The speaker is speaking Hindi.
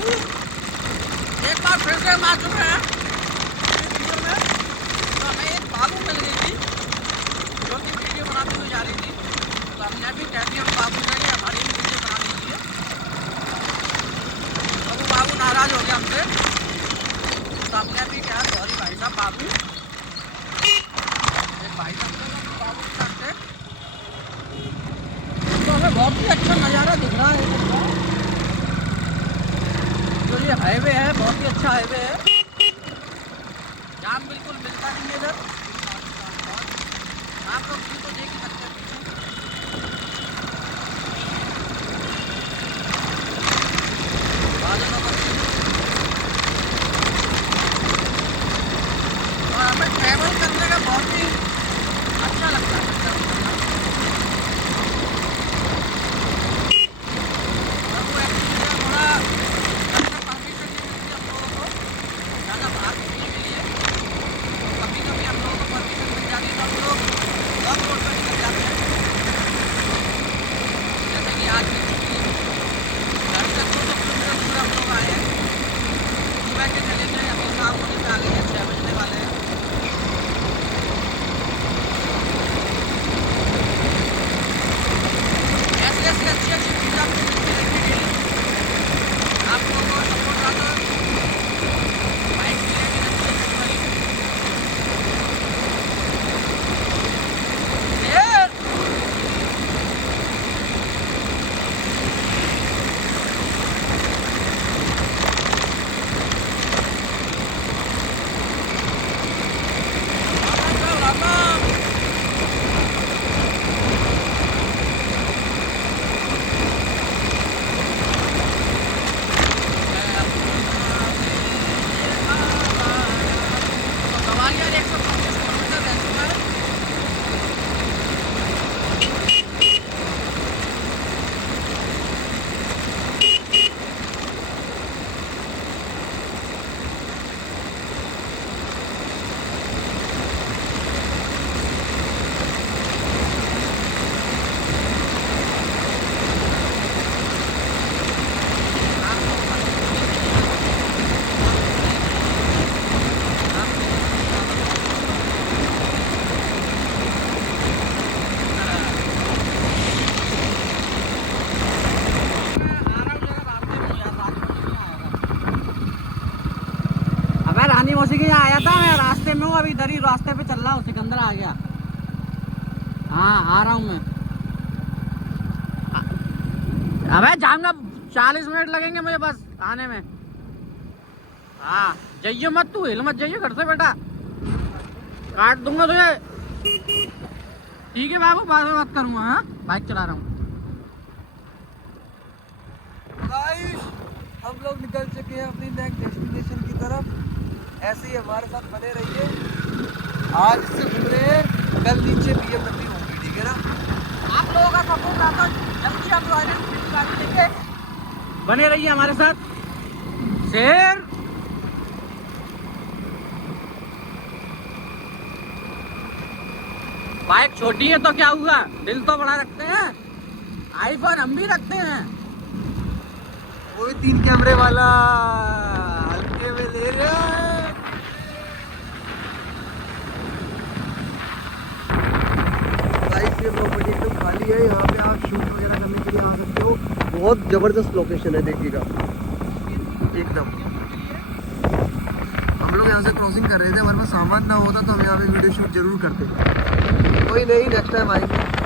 बाबू एक बार फिर से हम आ चुके हैं वीडियो में। तो हमें एक बाबू मिल गई थी जो कि वीडियो बनाती हुई जा रही थी, तो हमने भी कह दिया बाबू से हमारी भी वीडियो बना दीजिए। तो वो बाबू नाराज़ हो गया हमसे, तो हमने भी कहा सॉरी भाई साहब बाबू, एक भाई साहब बाबू के साथ थे। तो हमें बहुत ही अच्छा नज़ारा दिख रहा है। जो ये हाईवे है बहुत ही अच्छा हाईवे है, जाम बिल्कुल मिलता नहीं है इधर। आप लोग व्यू तो देख ही सकते हैं पीछे। बादलों का व्यू। और हमें ट्रैवल करने का बहुत ही अच्छा लगता है ट्रैवल करना। और वो एक्चुअली थोड़ा परमिशन नहीं मिलती हम लोगों को ज़्यादा बाहर घूमने के लिए। कभी कभी हम लोगों को परमिशन मिल जाती है तो हम लोग ऑफ रोड पर निकल जाते हैं। जैसे कि आज भी घर से 200 किलोमीटर दूर हम लोग आए हैं। सुबह के चले गए, अभी शाम होने पे आ गए हैं, 6 बजने वाले हैं। ऐसी ऐसी अच्छी अच्छी चीज़ें आपको मिलती रहने के लिए आप लोगों को सपोर्ट रहा बाइक मिलेगी ना तो भाई सवालियार 125 किलोमीटर रह चुका है। अबे रानी मौसी के यहाँ आया था मैं, रास्ते में हूँ अभी, इधर ही रास्ते पे चल रहा हूँ, सिकंदर आ गया। हाँ आ रहा हूँ मैं। अबे जाऊंगा, 40 मिनट लगेंगे मुझे बस आने में। हाँ जाइयो मत, तू हिल मत जाइयो घर से बेटा, काट दूंगा तुझे। ठीक है बाबू, बाद में बात करूँगा। हाँ बाइक चला रहा हूँ। गाइस हम लोग निकल चुके हैं अपनी नेक्स्ट डेस्टिनेशन की तरफ। ऐसे ही हमारे साथ बने रहिए। आज से घूम रहे हैं, कल नीचे BMW होगी, ठीक है ना। आप लोगों का सपोर्ट रहा था, जल्दी हम रॉयल गाड़ी लेके बने रहिए हमारे साथ। शेर बाइक छोटी है तो क्या हुआ, दिल तो बड़ा रखते हैं, आईफोन हम भी रखते हैं। कोई 3 कैमरे वाला हल्के में ले रहा है। गाइस ये प्रॉपर्टी एकदम खाली है, यहाँ पे आप शूट वगैरह करने के लिए आ सकते हो। बहुत जबरदस्त लोकेशन है, देखिएगा एकदम। हम लोग यहाँ से क्रॉसिंग कर रहे थे, हमारे पास सामान ना होता तो हम यहाँ पे वीडियो शूट जरूर करते। कोई नहीं, नेक्स्ट टाइम आएंगे।